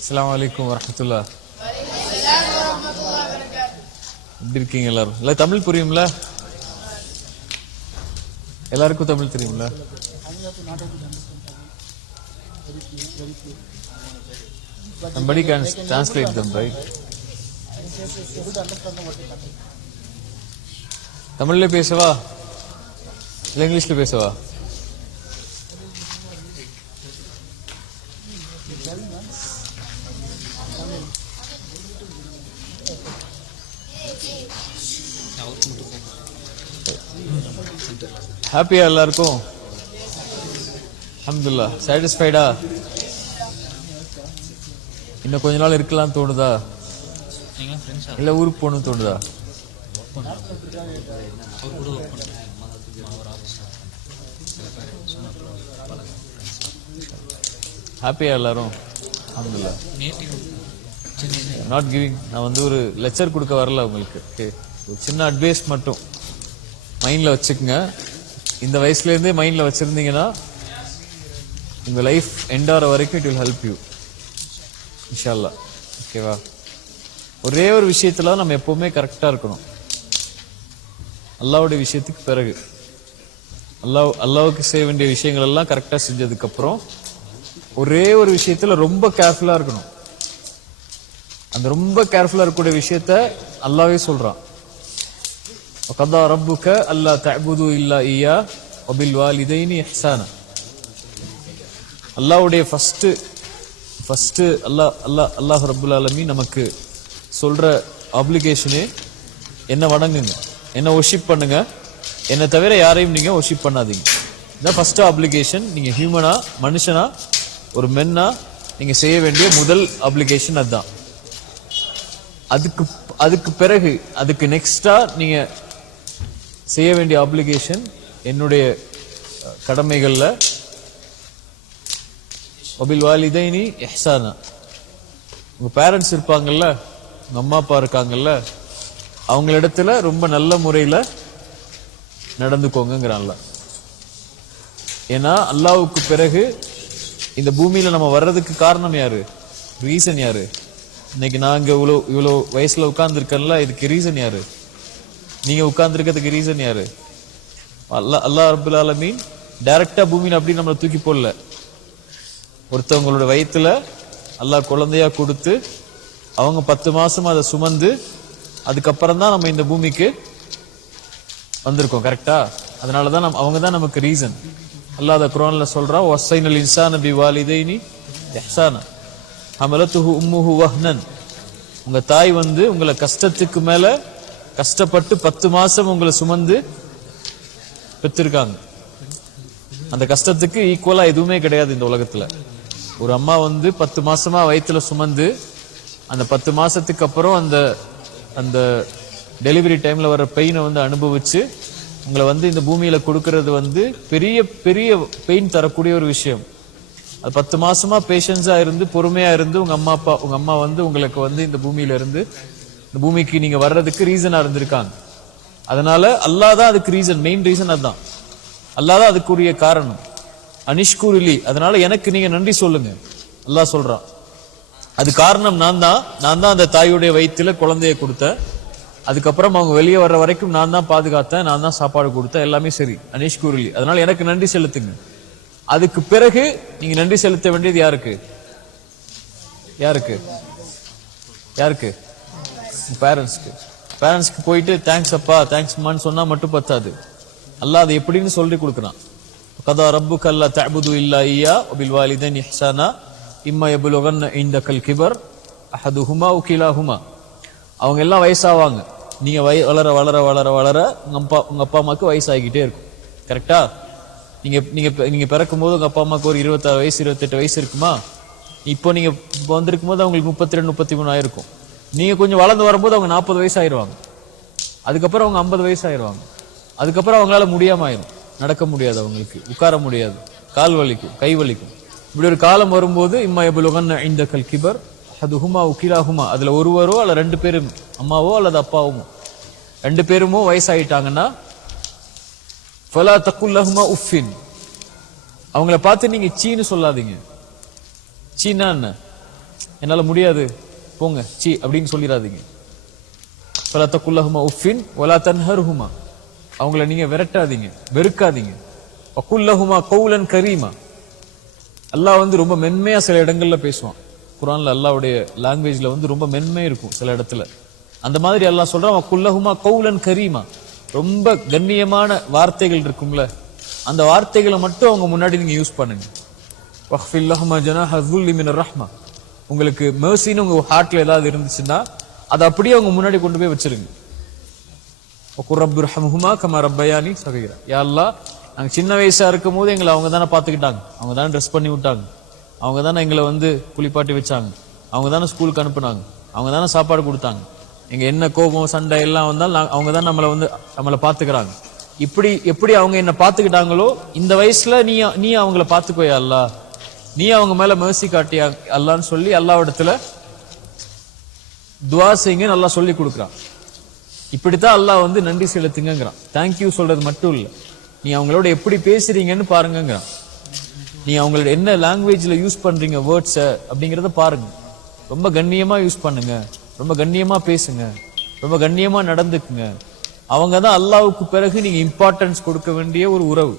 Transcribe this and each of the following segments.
அஸ்ஸலாமு அலைக்கும் வரஹ்மத்துல்லாஹ். எப்படி இருக்கீங்க எல்லாரும்? இல்ல தமிழ் புரியும்ல? எல்லாருக்கும் தமிழ் தெரியும்ல? Somebody can translate them, right? தமிழ்ல பேசவா இல்ல இங்கிலீஷ்ல பேசவா? ஹாப்பியா எல்லாருக்கும்? அல்ஹம்துலில்லாஹ். சாட்டிஸ்ஃபைடா? இன்னும் கொஞ்ச நாள் இருக்கலாம் தோணுதா? இல்ல ஊருக்கு போகணும்னு தோணுதா? ஹாப்பியா எல்லாரும்? அல்ஹம்துலில்லாஹ். Not giving. நான் வந்து ஒரு லெக்சர் கொடுக்க வரல உங்களுக்கு. ஒரு சின்ன அட்வைஸ் மட்டும் மைண்ட்ல வச்சுக்கோங்க. இந்த வயசுல இருந்தே மைண்ட்ல வச்சிருந்தீங்கன்னா உங்க லைஃப் எண்ட் ஆகிற வரைக்கும் இட் வில் ஹெல்ப் யூ இன்ஷா அல்லாஹ். ஓகேவா? ஒரே ஒரு விஷயத்துல நம்ம எப்பவுமே கரெக்டா இருக்கணும். அல்லாஹ்வுடைய விஷயத்துக்கு பிறகு அல்லாஹ்வுக்கு செய்ய வேண்டிய விஷயங்கள் எல்லாம் கரெக்டா செஞ்சதுக்கு அப்புறம் ஒரே ஒரு விஷயத்துல ரொம்ப கேர்ஃபுல்லா இருக்கணும். அந்த ரொம்ப கேர்ஃபுல்லா இருக்கக்கூடிய விஷயத்த அல்லாஹ்வே சொல்றான். وَقَضَى رَبُّكَ أَلَّا تَعْبُدُوا إِلَّا إِيَّاهُ وَبِالْوَالِدَيْنِ إِحْسَانًا. அல்லாஹ்வுடைய ஃபர்ஸ்ட் அல்லாஹ் ரப்புல் ஆலமீன் நமக்கு சொல்ற ஆப்ளிகேஷனே என்ன வணங்குங்க, என்ன வொர்ஷிப் பண்ணுங்க, என்ன தவிர யாரையும் நீங்க வொர்ஷிப் பண்ணாதீங்க. இதான் ஃபர்ஸ்ட் ஆப்ளிகேஷன். நீங்க ஹியூமனா, மனுஷனா, ஒரு மென்னா நீங்க செய்ய வேண்டிய முதல் ஆப்ளிகேஷன் அதுதான். அதுக்கு பிறகு அதுக்கு நெக்ஸ்டா நீங்க செய்ய வேண்டிய ஆப்ளிகேஷன் என்னுடைய கடமைகள்ல வபில் வாலிதைனி இஹ்சானா. உங்க பேரண்ட்ஸ் இருப்பாங்கல்ல, உங்க அம்மா அப்பா இருக்காங்கல்ல, அவங்களிடத்துல ரொம்ப நல்ல முறையில நடந்துக்கோங்கிறான்ல. ஏன்னா அல்லாஹ்வுக்கு பிறகு இந்த பூமியில நம்ம வர்றதுக்கு காரணம் யாரு? ரீசன் யாரு? இன்னைக்கு நான் இங்க இவ்வளோ வயசுல உட்கார்ந்துருக்கேன்ல, இதுக்கு ரீசன் யாரு? நீங்க உட்கார்ந்துருக்கிறதுக்கு ரீசன் யாரு? அல்லாஹ் ரப்புல் ஆலமீன் டைரக்டா பூமியில அப்படி நம்மளை தூக்கி போடல. ஒருத்தவங்களோட வயிற்றுல அல்லாஹ் குழந்தையா கொடுத்து அவங்க 10 மாசம் அதை சுமந்து அதுக்கப்புறம் தான் நம்ம இந்த பூமிக்கு வந்திருக்கோம். கரெக்டா? அதனாலதான் அவங்க தான் நமக்கு ரீசன். அல்லாஹ் அதை குர்ஆன்ல சொல்றான், வஸைனல் இன்சான பிவாலிதைனி இஹ்சானா ஹமலத்துஹு உம்முஹு வஹ்னன். உங்க தாய் வந்து உங்களை கஷ்டத்துக்கு மேல கஷ்டப்பட்டு 10 மாசம் உங்களை சுமந்து பெற்றிருக்காங்க. அந்த கஷ்டத்துக்கு ஈக்குவலா எதுவுமே கிடையாது இந்த உலகத்துல. ஒரு அம்மா வந்து 10 மாசமா வயிற்றுல சுமந்து அந்த 10 மாசத்துக்கு அப்புறம் அந்த டெலிவரி டைம்ல வர பெயினை வந்து அனுபவிச்சு உங்களை வந்து இந்த பூமியில கொடுக்கறது வந்து பெரிய பெரிய பெயின் தரக்கூடிய ஒரு விஷயம். அது 10 மாசமா பேஷன்ஸா இருந்து பொறுமையா இருந்து உங்க அம்மா வந்து உங்களுக்கு வந்து இந்த பூமியில இருந்து இந்த பூமிக்கு நீங்க வர்றதுக்கு ரீசனா இருந்திருக்காங்க. அதனால அல்லாஹ் தான் அதுக்கு ரீசன், மெயின் ரீசன் அதுதான். அல்லாஹ் தான் அதுக்குரிய காரணம். அனிஷ்குருலி, அதனால எனக்கு நீங்க நன்றி சொல்லுங்க அல்லாஹ் சொல்றான். அது காரணம் நான் தான் அந்த தாயுடைய வயிற்றுல குழந்தைய கொடுத்தேன். அதுக்கப்புறம் அவங்க வெளியே வர்ற வரைக்கும் நான் தான் பாதுகாத்தேன், நான் தான் சாப்பாடு கொடுத்தேன், எல்லாமே சரி. அனிஷ்குருலி, அதனால எனக்கு நன்றி செலுத்துங்க. அதுக்கு பிறகு நீங்க நன்றி செலுத்த வேண்டியது யாருக்கு? யாருக்கு? யாருக்கு? பேரண்ட்ஸ்க்கு. பேரண்ட்ஸ்க்கு போயிட்டு தேங்க்ஸ் அப்பா, தேங்க்ஸ் அம்மான்னு சொன்னா மட்டும் பத்தாது. அல்லாஹ் அதை எப்படின்னு சொல்லி கொடுக்குறான். கதா ரப்புக அல்லா தஅபுது இல்லா இய்யா வபில் வாலிதைனி இஹ்சானா இம்மா யபுலுகன்ன இன்தகல் கிபர் அஹதுஹுமா வ கிலாஹுமா. அவங்க எல்லாம் வயசாவாங்க. நீங்க வளர வளர வளர வளர உங்க அப்பா அம்மாவுக்கு வயசாகிக்கிட்டே இருக்கும். கரெக்டா? நீங்க பிறக்கும் போது உங்க அப்பா அம்மாவுக்கு ஒரு 26 வயசு 28 வயசு இருக்குமா? இப்போ நீங்க வந்திருக்கும் போது அவங்களுக்கு 32 33 ஆயிருக்கும். நீங்க கொஞ்சம் வளர்ந்து வரும்போது அவங்க 40 வயசு ஆயிடுவாங்க. அதுக்கப்புறம் அவங்க 50 வயசு ஆயிடுவாங்க. அதுக்கப்புறம் அவங்களால முடியாம ஆயிரும். நடக்க முடியாது, அவங்களுக்கு உட்கார முடியாது, கால் வலிக்கும், கை வலிக்கும். இப்படி ஒரு காலம் வரும்போது இம்மா யபுலுகன்ன இன்தகல் கிபர் அஹதுஹுமா வ கிலாஹுமா, அதுல ஒருவரோ அல்ல 2 பேரும், அம்மாவோ அல்லது அப்பாவோ 2 பேருமோ வயசாயிட்டாங்கன்னா ஃபலா தக்குல் லஹுமா உஃபின், அவங்கள பார்த்து நீங்க சீன்னு சொல்லாதீங்க. சீனா என்ன? என்னால முடியாது போங்க சி அப்படின்னு சொல்லிடாதீங்க. ஃபலா தகுல்லஹுமா உஃபின் வலா தன்ஹர்ஹுமா, அவங்கள நீங்க விரட்டாதீங்க, வெறுக்காதீங்க. வகுல்லஹுமா கௌலன் கரீமா, அல்லாஹ் வந்து ரொம்ப மென்மையா சில இடங்கள்ல பேசுவான். குர்ஆன்ல அல்லாஹ்வுடைய லாங்குவேஜ்ல வந்து ரொம்ப மென்மை இருக்கும் சில இடத்துல. அந்த மாதிரி அல்லாஹ் சொல்றான் வகுல்லஹுமா கௌலன் கரீமா, ரொம்ப கண்ணியமான வார்த்தைகள் இருக்கும்ல, அந்த வார்த்தைகளை மட்டும் அவங்க முன்னாடி நீங்க யூஸ் பண்ணுங்க. வக்ஃபில் லஹுமா ஜனாஹ ذுல்லி மினர் ரஹ்மா, உங்களுக்கு மெர்சின்னு உங்க ஹார்ட்ல ஏதாவது இருந்துச்சுன்னா அதை அப்படியே அவங்க முன்னாடி கொண்டு போய் வச்சிருங்க. வகுர் ரப்பிர்ஹம்ஹுமா கமா ரப்பயானி ஸகீரா, யா அல்லாஹ் நாங்க சின்ன வயசா இருக்கும் போது எங்களை அவங்க தானே பார்த்துக்கிட்டாங்க, அவங்க தானே ட்ரெஸ் பண்ணி விட்டாங்க, அவங்க தானே எங்களை வந்து குளிப்பாட்டி வச்சாங்க, அவங்க தானே ஸ்கூலுக்கு அனுப்புனாங்க, அவங்க தானே சாப்பாடு கொடுத்தாங்க, எங்க என்ன கோபம் சண்டை எல்லாம் வந்தாலும் அவங்க தான் நம்மளை பார்த்துக்கிறாங்க. இப்படி எப்படி அவங்க என்ன பார்த்துக்கிட்டாங்களோ இந்த வயசுல நீ அவங்கள பார்த்துக்கோயா அல்லாஹ், நீ அவங்க மேல மெர்சி காட்டியா அல்லான்னு சொல்லி அல்லாஹ்விடத்துல துஆ செய்யுங்க நல்லா சொல்லி கொடுக்குறான். இப்படித்தான் அல்லாஹ் வந்து நன்றி செலுத்துங்கிறான். தேங்க்யூ சொல்றது மட்டும் இல்ல, நீ அவங்களோட எப்படி பேசுறீங்கன்னு பாருங்கிறான். நீ அவங்களோட என்ன லாங்குவேஜ்ல யூஸ் பண்றீங்க வேர்ட்ஸ அப்படிங்கறத பாருங்க. ரொம்ப கண்ணியமா யூஸ் பண்ணுங்க, ரொம்ப கண்ணியமா பேசுங்க, ரொம்ப கண்ணியமா நடந்துக்குங்க. அவங்க தான் அல்லாஹ்வுக்கு பிறகு நீங்க இம்பார்ட்டன்ஸ் கொடுக்க வேண்டிய ஒரு உறவு.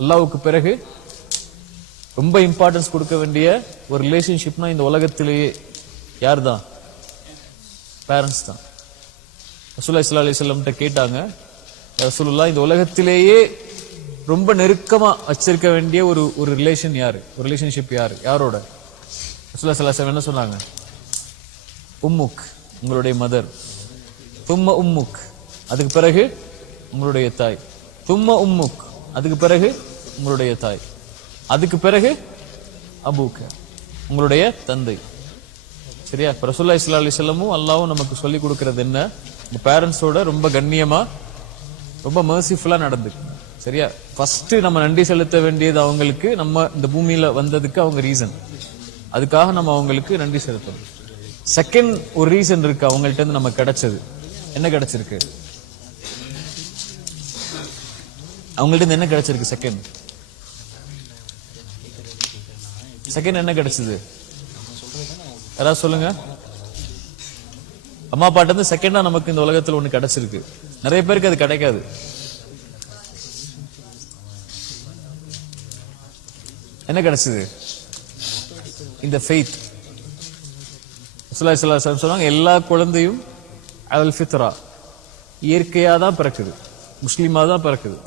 அல்லாஹ்வுக்கு பிறகு ரொம்ப இம்பார்ட்டன்ஸ் கொடுக்க வேண்டிய ஒரு ரிலேஷன்ஷிப்னா இந்த உலகத்திலேயே யார் தான்? பேரண்ட்ஸ் தான். ரசூலுல்லாஹி ஸல்லல்லாஹு அலைஹி வஸல்லம் கேட்டாங்க, ரசூலுல்லாஹ் இந்த உலகத்திலேயே ரொம்ப நெருக்கமா வச்சிருக்க வேண்டிய ஒரு ரிலேஷன் யாரு, ஒரு ரிலேஷன்ஷிப் யாரு, யாரோட? ரசூலுல்லாஹி ஸல்லல்லாஹு அலைஹி வஸல்லம் என்ன சொன்னாங்க? உம்முக், உங்களுடைய மதர். தும்ம உம்முக், அதுக்கு பிறகு உங்களுடைய தாய். தும்ம உம்முக், அதுக்கு பிறகு உங்களுடைய தாய். அதுக்கு பிறகு அபூக்க, உங்களுடைய தந்தை. சரியா? ரசூலுல்லாஹி ஸல்லல்லாஹு அலைஹி வஸல்லமும் அல்லாஹ்வும் நமக்கு சொல்லி கொடுக்கிறது என்ன? உங்க பேரண்ட்ஸோட ரொம்ப கண்ணியமா ரொம்ப மர்சிஃபுல்லா நடந்துக்கு. சரியா? ஃபர்ஸ்ட் நம்ம நன்றி செலுத்த வேண்டியது அவங்களுக்கு, நம்ம இந்த பூமியில வந்ததுக்கு அவங்க ரீசன், அதுக்காக நம்ம அவங்களுக்கு நன்றி செலுத்தணும். செகண்ட் ஒரு ரீசன் இருக்கு அவங்கள்ட்ட இருந்து நமக்கு கிடைச்சது. என்ன கிடைச்சிருக்கு அவங்கள்ட்ட இருந்து? என்ன கிடைச்சிருக்கு? செகண்ட் என்ன கிடைச்சது? யாராவது சொல்லுங்க. அம்மா அப்பாட்ட இருந்து செகண்டா நமக்கு இந்த உலகத்துல ஒண்ணு கிடைச்சிருக்கு. நிறைய பேருக்கு அது கிடைக்காது. என்ன கிடைச்சது? இந்த ஃபெய்த். ரசூலுல்லாஹி ஸல்லல்லாஹு அலைஹி வஸல்லம் சொன்னாங்க, எல்லா குழந்தையும் அல் ஃபித்ரா, இயற்கையா தான் பிறக்குது, முஸ்லீமா தான் பிறக்குது,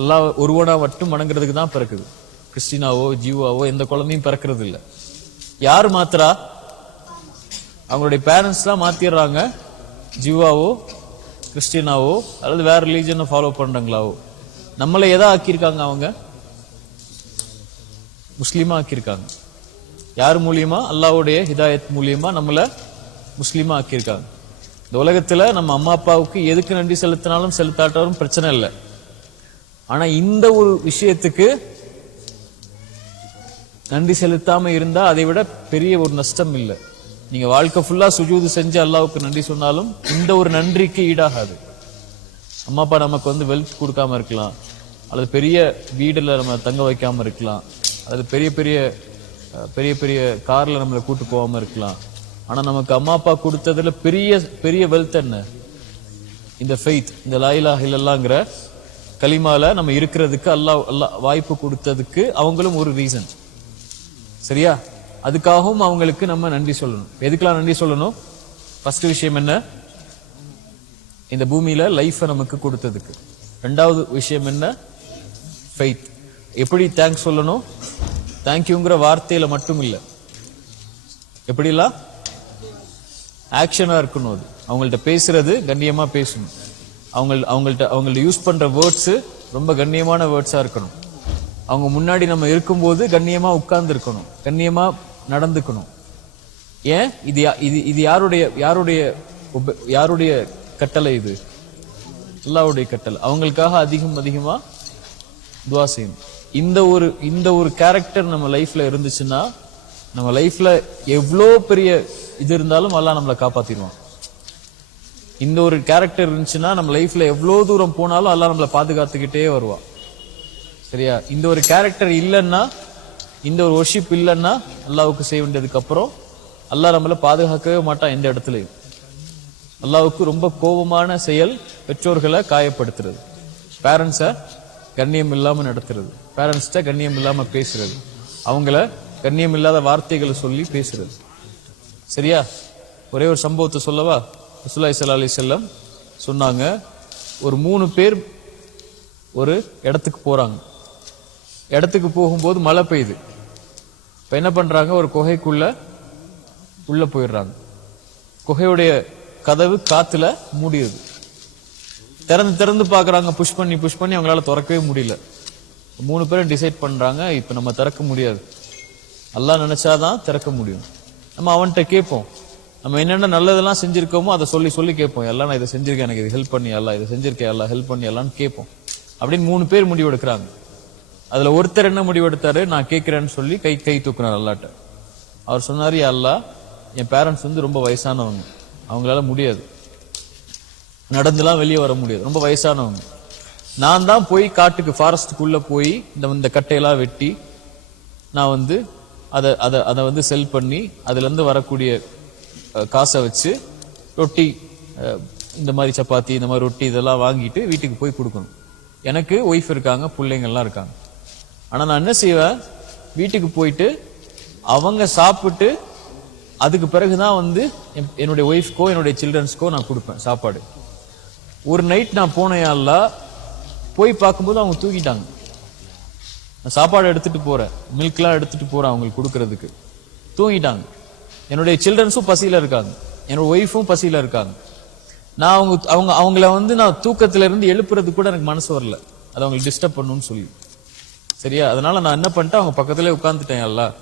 அல்லாஹ் ஒருவனா மட்டும் வணங்குறதுக்கு தான் பிறக்குது. கிறிஸ்டினாவோ ஜீவாவோ எந்த குழந்தையும் பிறக்கிறது இல்லை. யார் மாத்திரா? அவங்களுடைய பேரண்ட்ஸ் தான் மாத்திடுறாங்க. ஜீவாவோ கிறிஸ்டினாவோ அல்லது வேற ரிலீஜனை ஃபாலோ பண்றாங்களாவோ. நம்மளை எதா ஆக்கியிருக்காங்க? அவங்க முஸ்லீமா ஆக்கியிருக்காங்க. யார் மூலியமா? அல்லாஹ்வுடைய ஹிதாயத் மூலியமா நம்மள முஸ்லீமா ஆக்கியிருக்காங்க. இந்த உலகத்துல நம்ம அம்மா அப்பாவுக்கு எதுக்கு நன்றி செலுத்தினாலும் செலுத்தாட்டாலும் பிரச்சனை இல்லை. ஆனா இந்த ஒரு விஷயத்துக்கு நன்றி செலுத்தாம இருந்தா அதை விட பெரிய ஒரு நஷ்டம் இல்லை. நீங்க வாழ்க்கை ஃபுல்லா சுஜூது செஞ்சு அல்லாஹ்வுக்கு நன்றி சொன்னாலும் இந்த ஒரு நன்றிக்கு ஈடாகாது. அம்மா அப்பா நமக்கு வந்து வெல்த் கொடுக்காம இருக்கலாம், அல்லது பெரிய வீடுல நம்ம தங்க வைக்காம இருக்கலாம், அல்லது பெரிய பெரிய பெரிய பெரிய கார்ல நம்மளை கூட்டு போகாம இருக்கலாம். ஆனா நமக்கு அம்மா அப்பா கொடுத்ததுல பெரிய பெரிய வெல்த் என்ன? இந்த ஃபெய்த், இந்த லா இலாஹ இல்லல்லாஹ்ங்கற கலிமால நம்ம இருக்கிறதுக்கு அல்லாஹ் வாய்ப்பு கொடுத்ததுக்கு அவங்களும் ஒரு ரீசன். சரியா? அதுக்காகவும் அவங்களுக்கு நம்ம நன்றி சொல்லணும். எதுக்கெல்லாம் நன்றி சொல்லணும்? ஃபர்ஸ்ட் விஷயம் என்ன? இந்த பூமியில லைஃபை நமக்கு கொடுத்ததுக்கு. ரெண்டாவது விஷயம் என்ன? ஃபெய்த். எப்படி தேங்க்ஸ் சொல்லணும்? தேங்க்யூங்கிற வார்த்தையில மட்டும் இல்லை, எப்படிலாம் ஆக்ஷனா இருக்கணும். அது அவங்கள்ட்ட பேசுறது கண்ணியமா பேசணும். அவங்கள்ட்ட யூஸ் பண்ற வேர்ட்ஸ் ரொம்ப கண்ணியமான வேர்ட்ஸா இருக்கணும். அவங்க முன்னாடி நம்ம இருக்கும்போது கண்ணியமா உட்கார்ந்து இருக்கணும், கண்ணியமா நடந்துக்கணும். ஏன்? இது யாருடைய கட்டளை? இது அல்லாஹ்வுடைய கட்டளை. அவங்களுக்காக அதிகமா துஆ செய்யணும். இந்த ஒரு கேரக்டர் நம்ம லைஃப்ல இருந்துச்சுன்னா, நம்ம லைஃப்ல எவ்வளோ பெரிய இது இருந்தாலும் அல்லாஹ் நம்மளை காப்பாத்திடுவான். இந்த ஒரு கேரக்டர் இருந்துச்சுன்னா நம்ம லைஃப்ல எவ்வளோ தூரம் போனாலும் அல்லாஹ் நம்மளை பாதுகாத்துக்கிட்டே வருவான். சரியா? இந்த ஒரு கேரக்டர் இல்லைன்னா இந்த ஒரு ஒர்ஷிப் இல்லைன்னா அல்லாவுக்கு செய்ய வேண்டியதுக்கு அப்புறம் அல்லாஹ் நம்மள பாதுகாக்கவே மாட்டான் எந்த இடத்துலையும். அல்லாவுக்கு ரொம்ப கோபமான செயல் பெற்றோர்களை காயப்படுத்துறது, பேரண்ட்ஸை கண்ணியம் இல்லாம நடத்துறது, பேரண்ட்ஸ்ட கண்ணியம் இல்லாம பேசுறது, அவங்கள கண்ணியம் இல்லாத வார்த்தைகளை சொல்லி பேசுறது. சரியா? ஒரே ஒரு சம்பவத்தை சொல்லவா? ரசூலுல்லாஹி ஸல்லல்லாஹு அலைஹி வஸல்லம் சொன்னாங்க, ஒரு 3 பேர் ஒரு இடத்துக்கு போறாங்க. இடத்துக்கு போகும்போது மழை பெய்யுது. இப்ப என்ன பண்றாங்க, ஒரு குகைக்குள்ள உள்ள போயிடுறாங்க. குகையுடைய கதவு காத்துல மூடிடுது. திறந்து பாக்குறாங்க, புஷ் பண்ணி அவங்களால திறக்கவே முடியல. 3 பேரும் டிசைட் பண்றாங்க, இப்ப நம்ம திறக்க முடியாது, அல்லாஹ் நினைச்சாதான் திறக்க முடியும். நம்ம அவன்கிட்ட கேட்போம், நம்ம என்னென்ன நல்லதெல்லாம் செஞ்சிருக்கோமோ அதை சொல்லி கேட்போம். எல்லாம் நான் இதை செஞ்சிருக்கேன், எனக்கு இது ஹெல்ப் பண்ணி எல்லாம், இதை செஞ்சிருக்கேன் எல்லாம், ஹெல்ப் பண்ணி எல்லாம்னு கேட்போம். அப்படின்னு 3 பேர் முடிவு எடுக்கிறாங்க. அதுல ஒருத்தர் என்ன முடிவு எடுத்தாரு, நான் கேட்கிறேன்னு சொல்லி கை தூக்குறாரு அல்லாட்ட. அவர் சொன்னாரு, அல்லாஹ், என் பேரண்ட்ஸ் வந்து ரொம்ப வயசானவங்க, அவங்களால முடியாது, நடந்துலாம் வெளியே வர முடியாது, ரொம்ப வயசானவங்க. நான் தான் போய் காட்டுக்கு ஃபாரஸ்டுக்குள்ள போய் இந்த கட்டையெல்லாம் வெட்டி நான் வந்து அதை வந்து செல் பண்ணி அதுல இருந்து வரக்கூடிய காசை வச்சு ரொட்டி, இந்த மாதிரி சப்பாத்தி, இந்த மாதிரி ரொட்டி இதெல்லாம் வாங்கிட்டு வீட்டுக்கு போய் கொடுக்கணும். எனக்கு ஒய்ஃப் இருக்காங்க, பிள்ளைங்கள்லாம் இருக்காங்க. ஆனா நான் என்ன செய்வேன், வீட்டுக்கு போயிட்டு அவங்க சாப்பிட்டு அதுக்கு பிறகுதான் வந்து என்னுடைய ஒய்ஃப்கோ என்னுடைய சில்ட்ரன்ஸ்க்கோ நான் கொடுப்பேன் சாப்பாடு. ஒரு நைட் நான் போனேன், அல்லாஹ், போய் பார்க்கும்போது அவங்க தூங்கிட்டாங்க. நான் சாப்பாடு எடுத்துட்டு போறேன், மில்க்லாம் எடுத்துட்டு போறேன் அவங்களுக்கு கொடுக்கறதுக்கு, தூங்கிட்டாங்க. என்னுடைய சில்ட்ரன்ஸும் பசியில இருக்காங்க, என்னோட ஒய்ஃபும் பசியில இருக்காங்க. நான் அவங்கள வந்து நான் தூக்கத்துல இருந்து எழுப்புறதுக்கு கூட எனக்கு மனசு வரல, அது அவங்களுக்கு டிஸ்டர்ப் பண்ணணும்னு சொல்லி. சரியா? அதனால நான் என்ன பண்ணிட்டேன், அவங்க பக்கத்திலே உட்கார்ந்துட்டேன். அல்லாஹ்,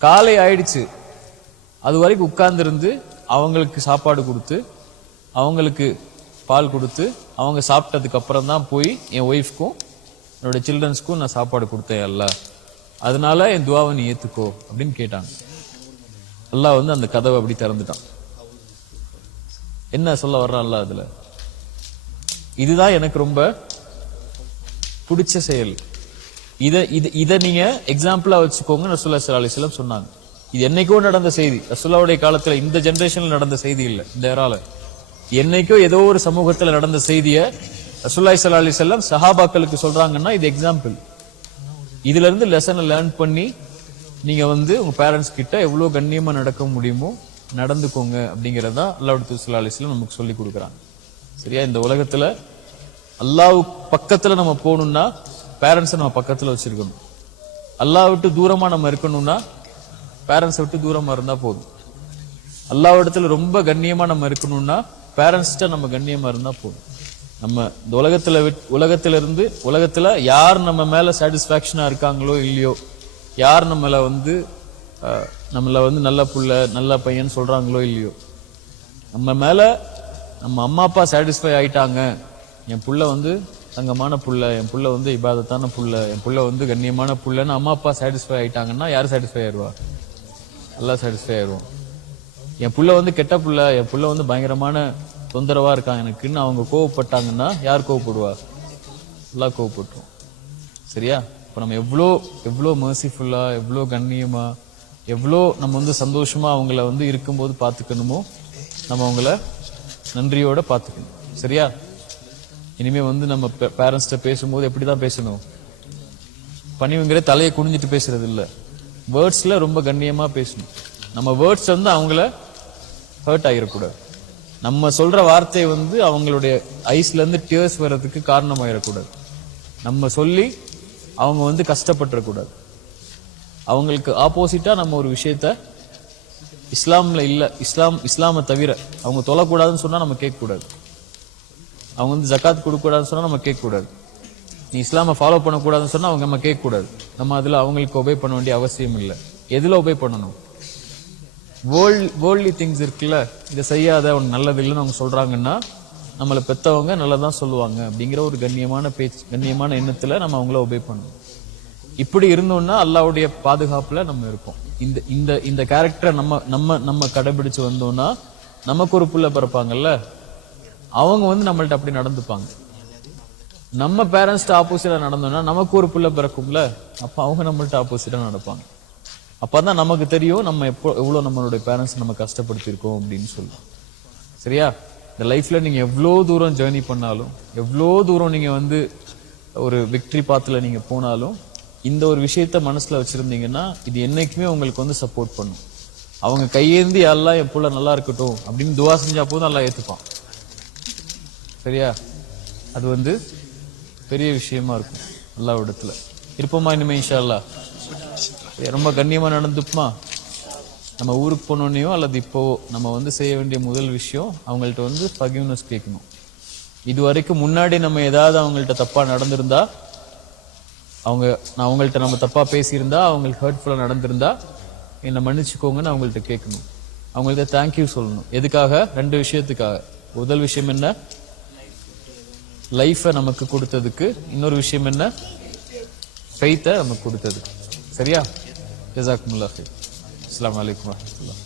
காலை ஆயிடுச்சு, அது வரைக்கும் உட்கார்ந்து இருந்து அவங்களுக்கு சாப்பாடு கொடுத்து அவங்களுக்கு பால் கொடுத்து அவங்க சாப்பிட்டதுக்கு அப்புறம் தான் போய் என் ஒய்ஃப்க்கும் என்னோட சில்ட்ரன்ஸ்க்கும் நான் சாப்பாடு கொடுத்தேன். அல்லாஹ், அதனால என் துவாவை நீ ஏத்துக்கோ அப்படின்னு கேட்டாங்க. அல்லாஹ் வந்து அந்த கதவை அப்படி திறந்துட்டான். என்ன சொல்ல வர்றான் அல்லாஹ் அதுல? இதுதான் எனக்கு ரொம்ப பிடிச்ச செயல். இத நீங்க எக்ஸாம்பிளா வச்சுக்கோங்க. ரசூலுல்லாஹி ஸல்லல்லாஹு அலைஹி வஸல்லம் சொன்னாங்க. இது என்னைக்கோ நடந்த செய்தி, ரசூலுல்லாஹ்வுடைய காலத்துல, இந்த ஜெனரேஷன்ல நடந்த செய்தி இல்ல, இந்த ஏரால என்னைக்கோ ஏதோ ஒரு சமூகத்துல நடந்த செய்தியை ரசூலுல்லாஹி ஸல்லல்லாஹு அலைஹி வஸல்லம் சஹாபாக்களுக்கு சொல்றாங்கன்னா இது எக்ஸாம்பிள். இதுல இருந்து லெசனை லேர்ன் பண்ணி நீங்க வந்து உங்க பேரண்ட்ஸ் கிட்ட எவ்வளவு கண்ணியமா நடக்க முடியுமோ நடந்துக்கோங்க அப்படிங்கறதா அல்லாஹ்வுடைய தூதர் ஸல்லல்லாஹு அலைஹி வஸல்லம் நமக்கு சொல்லி கொடுக்குறாங்க. சரியா? இந்த உலகத்துல அல்லாஹ் பக்கத்துல நம்ம போகணும்னா பேரண்ட்ஸை நம்ம பக்கத்துல வச்சிருக்கணும். அல்லாஹ் விட்டு தூரமா நம்ம இருக்கணும்னா பேரண்ட்ஸை விட்டு தூரமா இருந்தா போதும். அல்லாஹ் இடத்துல ரொம்ப கண்ணியமா நம்ம இருக்கணும்னா பேரண்ட்ஸ்ட நம்ம கண்ணியமா இருந்தா போதும். நம்ம இந்த உலகத்துல யார் நம்ம மேல சாட்டிஸ்பாக்சனா இருக்காங்களோ இல்லையோ, யார் நம்மள வந்து நல்ல புள்ள நல்ல பையன் சொல்றாங்களோ இல்லையோ, நம்ம மேல நம்ம அம்மா அப்பா சாட்டிஸ்ஃபை ஆயிட்டாங்க, என் புள்ள வந்து தங்கமான புள்ள, என் புள்ள வந்து இபாதத்தான புள்ள, என் புள்ள வந்து கண்ணியமான புள்ளன்னு அம்மா அப்பா சாட்டிஸ்ஃபை ஆயிட்டாங்கன்னா யார் சாட்டிஸ்ஃபை ஆயிடுவா? அல்லாஹ் சாட்டிஸ்ஃபை ஆயிடுவோம். என் புள்ள வந்து கெட்ட புள்ள, என் புள்ள வந்து பயங்கரமான தொந்தரவா இருக்கான் எனக்குன்னு அவங்க கோவப்பட்டாங்கன்னா யார் கோவப்படுவா? அல்லாஹ் கோவப்பட்டுரும். சரியா? இப்ப நம்ம எவ்வளோ மர்சிஃபுல்லா, எவ்வளோ கண்ணியமா, எவ்வளோ நம்ம வந்து சந்தோஷமா அவங்கள வந்து இருக்கும்போது பாத்துக்கணுமோ நம்ம அவங்கள நன்றியோட பாத்துக்கணும். சரியா? இனிமே வந்து நம்ம பேரண்ட்ஸ்ட பேசும்போது எப்படிதான் பேசணும்? பணிவுங்கிற தலையை குனிஞ்சிட்டு பேசுறது இல்ல, வேர்ட்ஸ்ல ரொம்ப கண்ணியமா பேசணும். நம்ம வேர்ட்ஸ் வந்து அவங்கள ஹர்ட் ஆகிடக்கூடாது. நம்ம சொல்ற வார்த்தை வந்து அவங்களுடைய ஐஸ்ல இருந்து டியர்ஸ் வர்றதுக்கு காரணமாயிடக்கூடாது. நம்ம சொல்லி அவங்க வந்து கஷ்டப்பட்டுறக்கூடாது. அவங்களுக்கு ஆப்போசிட்டா நம்ம ஒரு விஷயத்த இஸ்லாம்ல இல்ல, இஸ்லாமை தவிர அவங்க தொழக்கூடாதுன்னு சொன்னா நம்ம கேட்க கூடாது. அவங்க வந்து ஜக்காத் கொடுக்க கூடாதுன்னு சொன்னா நம்ம கேட்க கூடாது. நீ இஸ்லாமை ஃபாலோ பண்ணக்கூடாதுன்னு சொன்னா அவங்க நம்ம கேட்க கூடாது. நம்ம அதுல அவங்களுக்கு ஒபே பண்ண வேண்டிய அவசியம் இல்லை. எதுல ஒபே பண்ணணும்? வேர்ல்ட்லி திங்ஸ் இருக்குல்ல, இதை செய்யாத உனக்கு நல்லது இல்லைன்னு அவங்க சொல்றாங்கன்னா நம்மளை பெத்தவங்க நல்லதான் சொல்லுவாங்க அப்படிங்கிற ஒரு கண்ணியமான பேச்சு, கண்ணியமான எண்ணத்துல நம்ம அவங்கள ஒபே பண்ணணும். இப்படி இருந்தோம்னா அல்லாஹ்வுடைய பாதுகாப்புல நம்ம இருப்போம். இந்த கேரக்டரை நம்ம கடைபிடிச்சு வந்தோம்னா நமக்கு ஒரு புள்ள பிறப்பாங்கல்ல, அவங்க வந்து நம்மள்ட்ட அப்படி நடந்துப்பாங்க. நம்ம பேரண்ட்ஸ்ட்டு ஆப்போசிட்டா நடந்தோம்னா நமக்கு ஒரு பிள்ளை பிறக்கும்ல, அப்ப அவங்க நம்மள்ட்ட ஆப்போசிட்டா நடப்பாங்க. அப்பதான் நமக்கு தெரியும் நம்ம எவ்வளவு நம்மளுடைய பேரண்ட்ஸ் நம்ம கஷ்டப்படுத்திருக்கோம் அப்படின்னு சொல்லி. சரியா? இந்த லைஃப்ல நீங்க எவ்வளோ தூரம் ஜேர்னி பண்ணாலும், எவ்வளோ தூரம் நீங்க வந்து ஒரு விக்டரி பாத்துல நீங்க போனாலும், இந்த ஒரு விஷயத்த மனசுல வச்சிருந்தீங்கன்னா இது என்னைக்குமே உங்களுக்கு வந்து சப்போர்ட் பண்ணும். அவங்க கையேந்தி எல்லாம் என் புள்ள நல்லா இருக்கட்டும் அப்படின்னு துவா செஞ்சா போதும் எல்லாம் ஏத்துப்பான். சரியா? அது வந்து பெரிய விஷயமா இருக்கும் அல்லாஹ்விடத்துல. இருப்போமா இனிமே இன்ஷா அல்லாஹ்? ரொம்ப கண்ணியமா நடந்துப்புமா? நம்ம ஊருக்கு போனோன்னையோ அல்லது இப்போ நம்ம வந்து செய்ய வேண்டிய முதல் விஷயம் அவங்கள்ட்ட வந்து ஃபர்கிவ்னஸ் கேட்கணும். இது வரைக்கும் முன்னாடி நம்ம ஏதாவது அவங்கள்ட்ட தப்பா நடந்திருந்தா, நான் அவங்கள்ட்ட நம்ம தப்பா பேசியிருந்தா, அவங்களுக்கு ஹர்ட்ஃபுல்லா நடந்திருந்தா என்னை மன்னிச்சுக்கோங்கன்னு அவங்கள்ட்ட கேட்கணும். அவங்கள்ட்ட தேங்க்யூ சொல்லணும். எதுக்காக? 2 விஷயத்துக்காக. முதல் விஷயம் என்ன? லைஃபை நமக்கு கொடுத்ததுக்கு. இன்னொரு விஷயம் என்ன? ஃபெய்த்தை நமக்கு கொடுத்ததுக்கு. சரியா? ஜஸாக்குமுல்லாஹ். அஸ்ஸலாமு அலைக்கும் வரஹ்மத்துல்லாஹ்.